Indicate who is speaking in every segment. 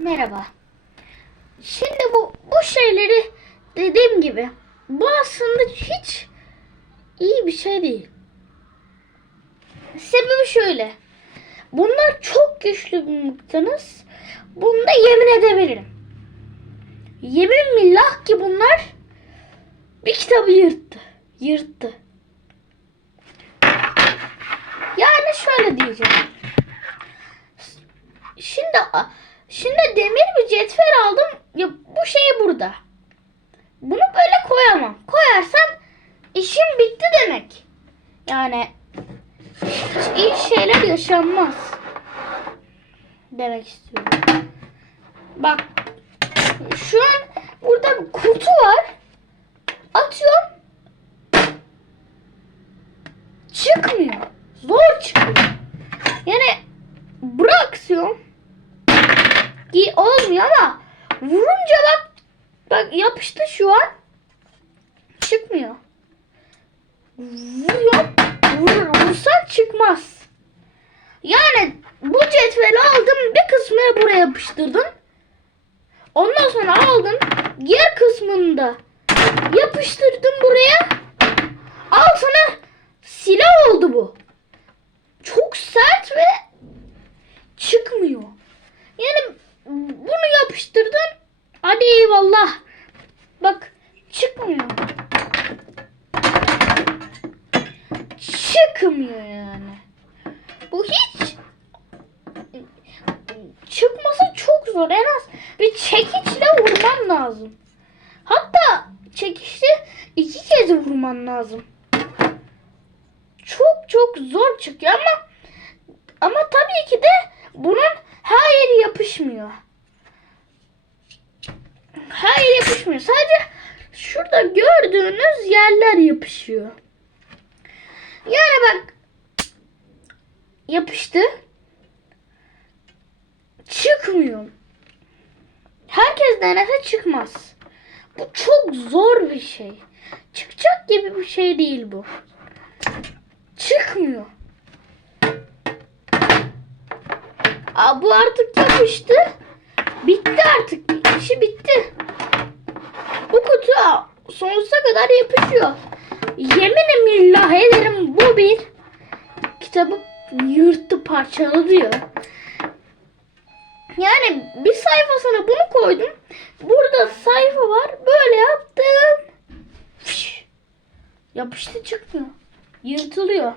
Speaker 1: Merhaba. Şimdi bu bu şeyleri dediğim gibi bu aslında hiç iyi bir şey değil. Sebebi şöyle. Bunlar çok güçlü bir mıknatıs. Bunu da yemin edebilirim. Yemin millah ki bunlar bir kitabı yırttı. Yırttı. Yani şöyle diyeceğim. Şimdi şimdi demir bir cetvel aldım. Ya bu şey burada. Bunu böyle koyamam. Koyarsam işim bitti demek. Yani hiç iyi şeyler yaşanmaz. Demek istiyorum. Bak şu an burada bir kutu var. Atıyorum. Çıkmıyor. Zor çıkıyor. Yani bıraksıyorum. Gi olmuyor ama vurunca bak bak yapıştı şu an. Çıkmıyor. Vuruyor. Vur, vursan çıkmaz. Yani bu cetveli aldım bir kısmını buraya yapıştırdım. Ondan sonra aldım diğer kısmını da yapıştırdım buraya. Al sana silah oldu bu. Çok sert ve çıkmıyor. Yani bunu yapıştırdım. Eyvallah. Bak çıkmıyor. Çıkmıyor yani. Bu hiç çıkması çok zor. En az bir çekiçle vurman lazım. Hatta çekiçle iki kez vurman lazım. Çok çok zor çıkıyor ama ama tabii ki de bunun her yeri yapışmıyor. Yeri yapışmıyor. Sadece şurada gördüğünüz yerler yapışıyor. Yani bak yapıştı. Çıkmıyor. Herkes denese çıkmaz. Bu çok zor bir şey. Çıkacak gibi bir şey değil bu. Çıkmıyor. Aa, bu artık yapıştı. Bitti artık. İşi bitti. Bu kutu sonsuza kadar yapışıyor. Yemin millah ederim bu bir kitabı yırttı parçaladı diyor. Yani bir sayfasına bunu koydum. Burada sayfa var. Böyle yaptım. Fış. Yapıştı çıkmıyor. Yırtılıyor.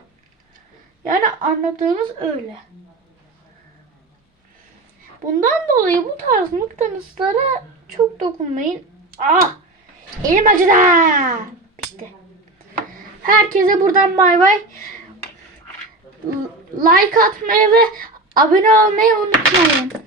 Speaker 1: Yani anladığınız öyle. Bundan dolayı bu tarz mıknatıslara çok dokunmayın. Ah! Elim acıdı. Bitti. Herkese buradan bay bay. Like atmayı ve abone olmayı unutmayın.